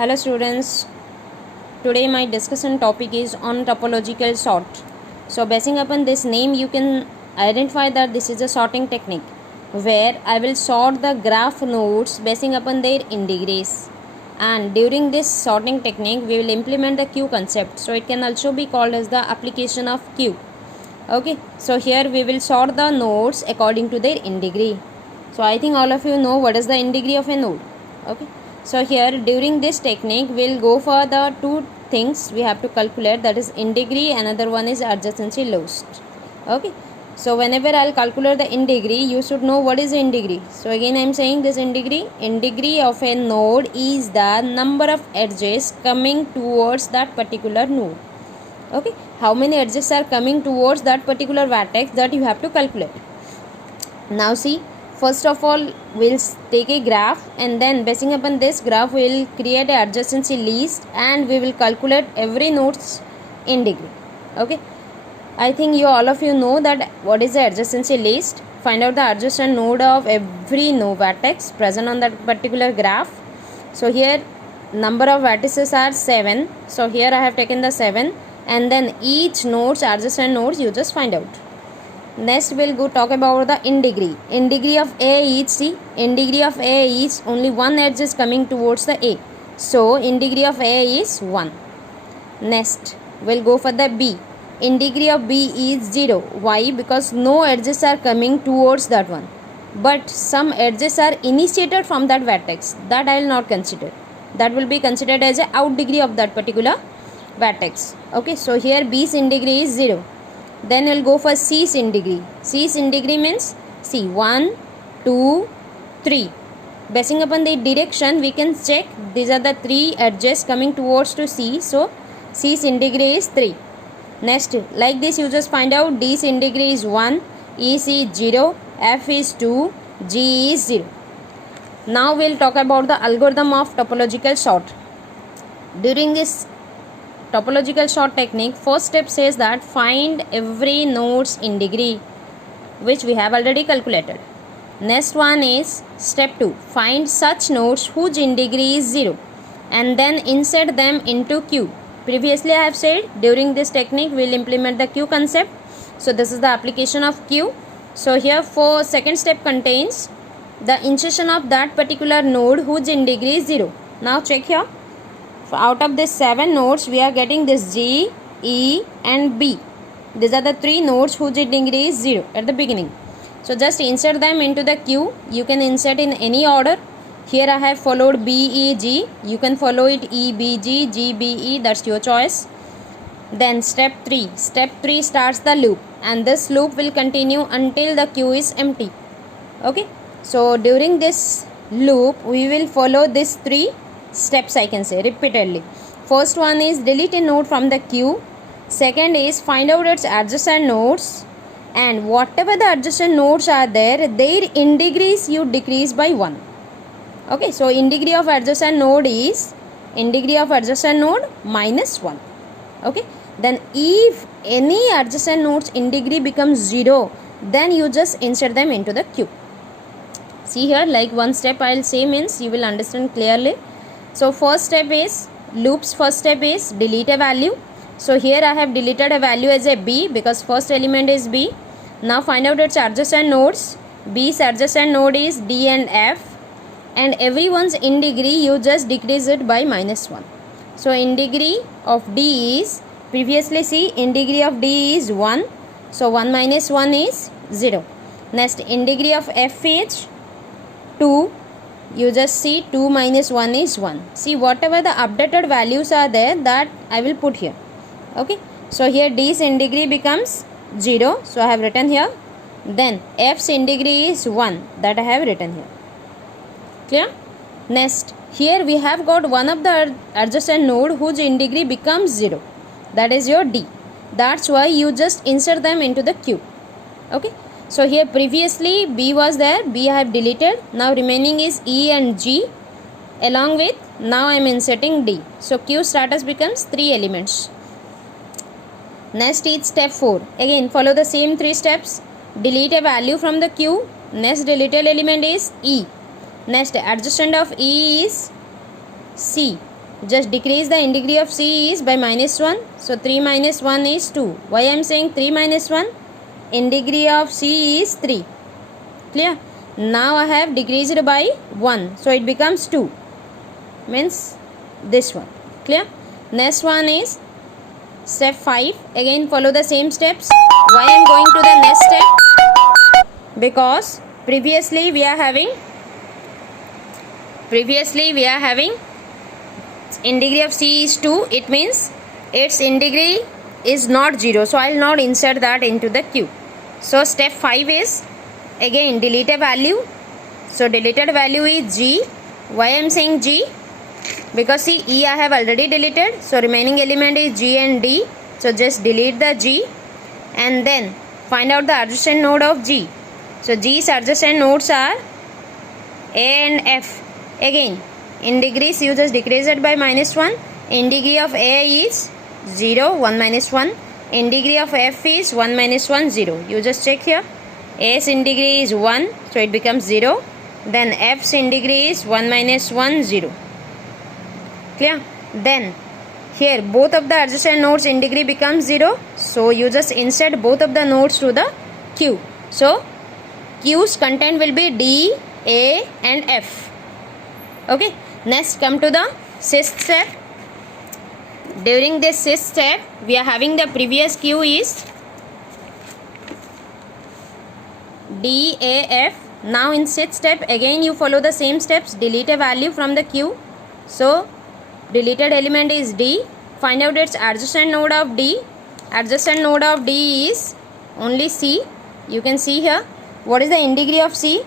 Hello students, today my discussion topic is on topological sort. So basing upon this name you can identify that this is a sorting technique where I will sort the graph nodes basing upon their integers, and during this sorting technique we will implement the queue concept. So it can also be called as the application of queue. Okay, so here we will sort the nodes according to their integer. So I think all of you know what is the integer of a node. Okay, so here during this technique we'll go for the two things we have to calculate, that is integer, another one is adjacency loss. Okay, so whenever I'll calculate the integer you should know what is the integer. So again I'm saying this integer of a node is the number of edges coming towards that particular node. Okay, how many edges are coming towards that particular vertex, that you have to calculate. Now see, first of all we'll take a graph, and then basing upon this graph we'll create a adjacency list and we will calculate every node's integer. Okay, I think you all of you know that what is the adjacency list. Find out the adjacent node of every node vertex present on that particular graph. So here number of vertices are 7, so here I have taken the 7, and then each nodes, adjacent nodes, you just find out. Next we'll go talk about the integer. Integer of A is, see, integer of A is only one edge is coming towards the A, so integer of A is 1. Next we'll go for the B. Integer of B is 0. Why? Because no edges are coming towards that one, but some edges are initiated from that vertex, that I will not consider. That will be considered as a out degree of that particular vertex. Okay, so here B's integer is 0. Then we'll go for C's integer. C's integer means C 1, 2, 3. Basing upon the direction we can check these are the 3 edges coming towards to C, so C's integer is 3. Next, like this you just find out D's integer is 1, E's is 0, F is 2, G is 0. Now we'll talk about the algorithm of topological sort. During this topological sort technique, first step says that find every node's integer, which we have already calculated. Next one is step 2, find such nodes whose integer is 0 and then insert them into queue. Previously I have said during this technique we will implement the queue concept, so this is the application of queue. So here for second step contains the insertion of that particular node whose integer is 0. Now check here, out of these 7 nodes we are getting this G, E and B. These are the 3 nodes whose integer is 0 at the beginning. So just insert them into the queue. You can insert in any order. Here I have followed B, E, G. You can follow it E, B, G, G, B, E. That's your choice. Then step 3. Step 3 starts the loop, and this loop will continue until the queue is empty. Okay. So during this loop we will follow these 3 steps, I can say, repeatedly. First one is delete a node from the queue. Second is find out its adjacent nodes, and whatever the adjacent nodes are there, their integers you decrease by 1. Okay, so integer of adjacent node is integer of adjacent node minus 1. Okay, then if any adjacent node's integer becomes 0, then you just insert them into the queue. See here, like one step I will say means you will understand clearly. So first step is loops, first step is delete a value. So here I have deleted a value as a B because first element is B. Now find out its adjacent nodes. B's adjacent node is D and F, and everyone's integer you just decrease it by minus 1. So integer of D is, previously see, integer of D is 1, so 1 minus 1 is 0. Next integer of F is 2. You just see 2 minus 1 is 1. See, whatever the updated values are there, that I will put here. Okay, so here D's integer becomes 0, so I have written here. Then F's integer is 1, that I have written here. Clear? Next, here we have got one of the adjacent node whose integer becomes 0, that is your D. That's why you just insert them into the queue. Okay, so here previously B was there, B I have deleted. Now remaining is E and G, along with now I am inserting D. So queue status becomes 3 elements. Next is step 4. Again follow the same 3 steps. Delete a value from the queue. Next deleted element is E. Next adjacent of E is C. just decrease the in degree of C is by -1. So 3 minus 1 is 2. Why I am saying 3 minus 1? In degree of C is 3. Clear? Now I have decreased by 1. So it becomes 2. Means this one. Clear? Next one is step 5. Again follow the same steps. Why I am going to the next step? Because previously we are having in degree of C is 2. It means its in degree is not 0. So I will not insert that into the Q. So step 5 is again delete a value. So deleted value is G. Why I am saying G? Because see, E I have already deleted. So remaining element is G and D. So just delete the G and then find out the adjacent node of G. So G's adjacent nodes are A and F. Again in degrees you just decrease it by -1. In degree of A is 0, 1 minus 1. In degree of F is 1 minus 1, 0. You just check here. A's in degree is 1, so it becomes 0. Then F's in degree is 1 minus 1, 0. Clear? Then here both of the adjacent nodes in degree becomes 0. So you just insert both of the nodes to the Q. So Q's content will be D, A and F. Okay. Next come to the sixth step. During this sixth step we are having the previous Q is D, A, F. Now in sixth step again you follow the same steps. Delete a value from the Q. So deleted element is D. Find out its adjacent node of D. Adjacent node of D is only C. You can see here. What is the in degree of C?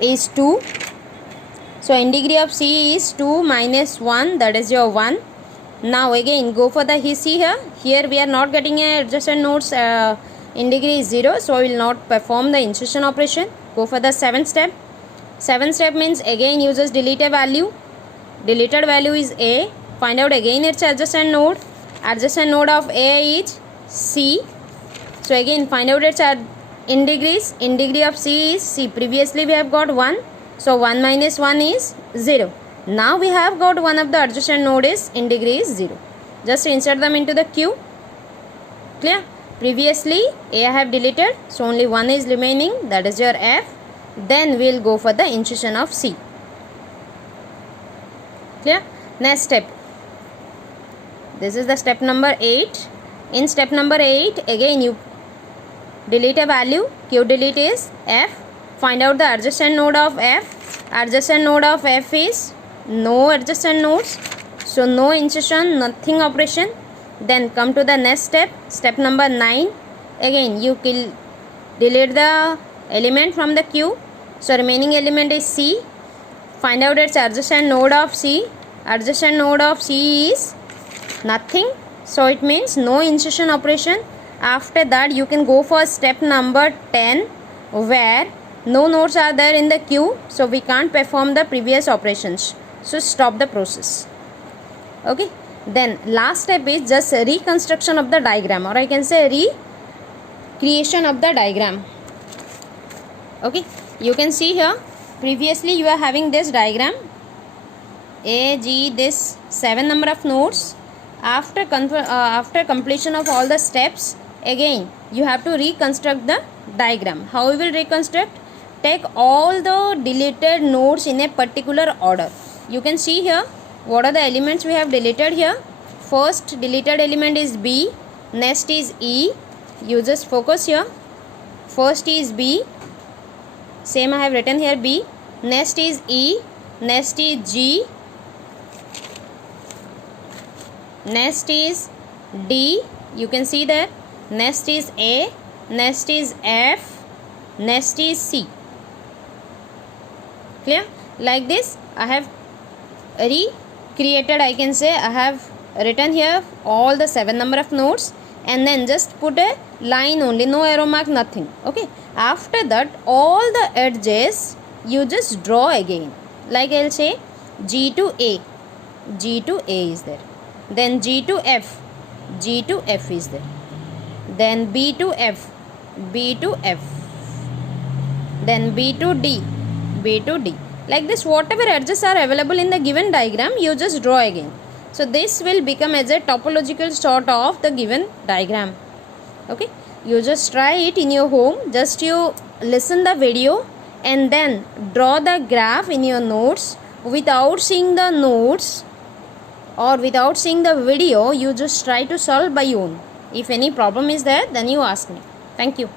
Is 2. So in degree of C is 2 minus 1, that is your 1. Now again go for the see here. Here we are not getting a adjacent nodes in degree is 0. So we will not perform the insertion operation. Go for the seventh step. Seventh step means again you just delete a value. Deleted value is A. Find out again its adjacent node. Adjacent node of A is C. So again find out its in degrees. In degree of C is C. Previously we have got 1. So 1 minus 1 is 0. Now we have got one of the adjacent node is in degree is 0. Just insert them into the Q. Clear? Previously A I have deleted. So only one is remaining. That is your F. Then we will go for the insertion of C. Clear? Next step. This is the step number 8. In step number 8 again you delete a value. Q delete is F. Find out the adjacent node of F. Adjacent node of F is no adjacent nodes. So no insertion, nothing operation. Then come to the next step. Step number 9. Again you delete the element from the Q. So remaining element is C. Find out its adjacent node of C. Adjacent node of C is nothing. So it means no insertion operation. After that you can go for step number 10 where no nodes are there in the Q. So we can't perform the previous operations. So stop the process. Okay. Then last step is just reconstruction of the diagram, or I can say recreation of the diagram. Okay. You can see here previously you are having this diagram A, G, this 7 number of nodes. After completion of all the steps, again you have to reconstruct the diagram. How we will reconstruct? Take all the deleted nodes in a particular order. You can see here what are the elements we have deleted here. First deleted element is B, next is E. You just focus here. First is B, same I have written here B. Next is E, next is G, next is D. You can see there. Next is A, next is F, next is C. Clear? Like this I have recreated, I can say I have written here all the 7 number of nodes and then just put a line only, no arrow mark, nothing. Okay. After that all the edges you just draw again. Like I will say G to A. G to A is there. Then G to F. G to F is there. Then B to F. B to F. Then B to D. B to D. Like this, whatever edges are available in the given diagram, you just draw again. So this will become as a topological sort of the given diagram. Okay, you just try it in your home. Just you listen the video and then draw the graph in your notes without seeing the notes or without seeing the video. You just try to solve by own. If any problem is there, then you ask me. Thank you.